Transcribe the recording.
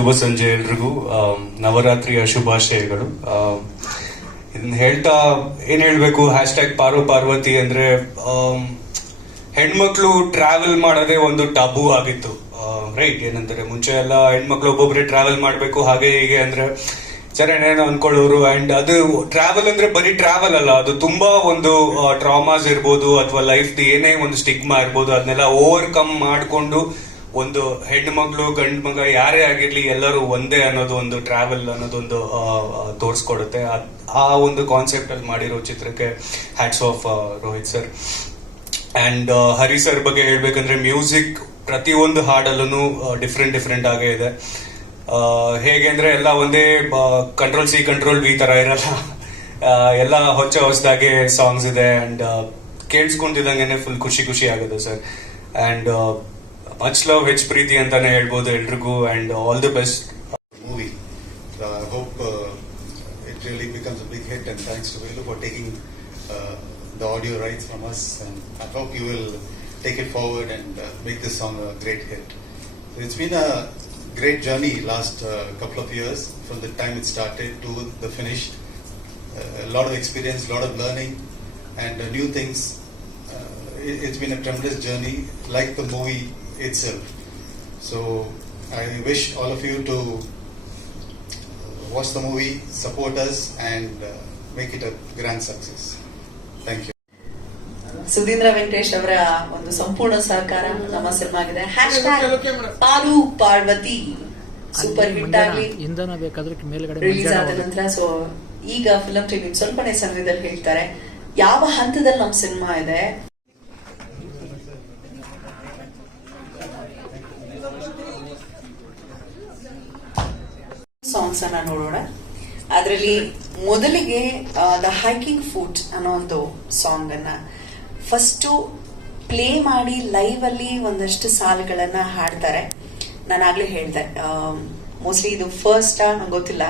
ಶುಭ ಸಂಜೆ ಎಲ್ರಿಗೂ. ನವರಾತ್ರಿಯ ಶುಭಾಶಯಗಳು. ಇದನ್ನ ಹೇಳ್ತಾ ಏನ್ ಹೇಳ್ಬೇಕು? ಹ್ಯಾಶ್ ಟ್ಯಾಗ್ ಪಾರು ಪಾರ್ವತಿ ಅಂದ್ರೆ ಹೆಣ್ಮಕ್ಳು ಟ್ರಾವೆಲ್ ಮಾಡೋದೇ ಒಂದು ಟಬು ಆಗಿತ್ತು. ರೈಟ್ ಏನಂತಾರೆ ಮುಂಚೆ ಎಲ್ಲ ಹೆಣ್ಮಕ್ಳು ಒಬ್ಬೊಬ್ರೆ ಟ್ರಾವೆಲ್ ಮಾಡ್ಬೇಕು, ಹಾಗೆ ಹೀಗೆ ಅಂದ್ರೆ ಜನ ಏನೇನೋ ಅನ್ಕೊಳ್ಳೋರು ಅಂಡ್ ಅದು ಟ್ರಾವೆಲ್ ಅಂದ್ರೆ ಬರೀ ಟ್ರಾವೆಲ್ ಅಲ್ಲ, ಅದು ತುಂಬಾ ಒಂದು ಟ್ರಾಮಾಸ್ ಇರ್ಬೋದು ಅಥವಾ ಲೈಫ್ ಏನೇ ಒಂದು ಸ್ಟಿಗ್ಮಾ ಇರ್ಬೋದು, ಅದನ್ನೆಲ್ಲ ಓವರ್ಕಮ್ ಮಾಡ್ಕೊಂಡು ಒಂದು ಹೆಣ್ಣು ಮಗಳು ಗಂಡು ಮಗ ಯಾರೇ ಆಗಿರ್ಲಿ ಎಲ್ಲರೂ ಒಂದೇ ಅನ್ನೋದು ಒಂದು ಟ್ರಾವೆಲ್ ಅನ್ನೋದೊಂದು ತೋರಿಸ್ಕೊಡುತ್ತೆ. ಆ, ಒಂದು ಕಾನ್ಸೆಪ್ಟ್ ಅಲ್ಲಿ ಮಾಡಿರೋ ಚಿತ್ರಕ್ಕೆ hats off Rohit sir and Hari sir ಬಗ್ಗೆ ಹೇಳ್ಬೇಕಂದ್ರೆ ಮ್ಯೂಸಿಕ್ ಪ್ರತಿಯೊಂದು ಹಾಡಲ್ಲೂ ಡಿಫ್ರೆಂಟ್ ಡಿಫ್ರೆಂಟ್ ಆಗೇ ಇದೆ. ಹೇಗೆ ಅಂದ್ರೆ ಎಲ್ಲ ಒಂದೇ ಕಂಟ್ರೋಲ್ ಸಿ ಕಂಟ್ರೋಲ್ ಬಿ ತರ ಇರಲ್ಲ. ಎಲ್ಲ ಹೊಚ್ಚ ಹೊಸದಾಗೆ ಸಾಂಗ್ಸ್ ಇದೆ. ಅಂಡ್ ಕೇಳಿಸ್ಕೊಂತಿದ್ದಂಗೆ ಫುಲ್ ಖುಷಿ ಖುಷಿ ಆಗುತ್ತೆ ಸರ್ ಅಂಡ್ ಮಚ್ ಲವ್ ಹೆಚ್ ಪ್ರೀತಿ ಅಂತಾನೆ ಹೇಳ್ಬೋದು ಎಲ್ರಿಗೂ and all the best movie. So I hope uh, it really becomes a big hit, and thanks to Velu for taking uh, the audio rights from us. And I hope you will take it forward and uh, make this song a great hit. So it's been a great journey last uh, couple of years from the time it started to the finish. Uh, a lot of experience, a lot of learning, and uh, new things. Uh, it, it's been a tremendous journey, like the movie itself. So I wish all of you to watch the movie, support us, and uh, make it a grand success. Thank you. Sudheendra Venkatesh ಅವರ ಒಂದು ಸಂಪೂರ್ಣ ಸಹಕಾರ ನಮ್ಮ ಸಿನಿಮಾಗಿದೆ hashtag Paru Parvathi super hit ಆಗ್ಲಿ ಇಂಧನ ಬೇಕಾದ್ರೆ ಮೇಲ್ಗಡೆ release ಆದ ನಂತರ ಸೊ ಈಗ ಫಿಲಂ ಟೀಮ್ ಸ್ವಲ್ಪನೇ ಸಮಯದಲ್ಲಿ ಹೇಳ್ತಾರೆ ಯಾವ ಹಂತದಲ್ಲಿ ನಮ್ಮ ಸಿನಿಮಾ ಇದೆ ಸಾಂಗ್ಸ್ ಅನ್ನ ನೋಡೋಣ. ಅದರಲ್ಲಿ ಮೊದಲಿಗೆ ದ ಹೈಕಿಂಗ್ ಫುಡ್ ಅನ್ನೋ ಒಂದು ಸಾಂಗ್ ಅನ್ನ ಫಸ್ಟು ಪ್ಲೇ ಮಾಡಿ ಲೈವ್ ಅಲ್ಲಿ ಒಂದಷ್ಟು ಸಾಲುಗಳನ್ನ ಹಾಡ್ತಾರೆ. ನಾನು ಆಗ್ಲೇ ಹೇಳ್ದೆ ಮೋಸ್ಟ್ಲಿ ಇದು ಫಸ್ಟ್ ನಂಗೆ ಗೊತ್ತಿಲ್ಲ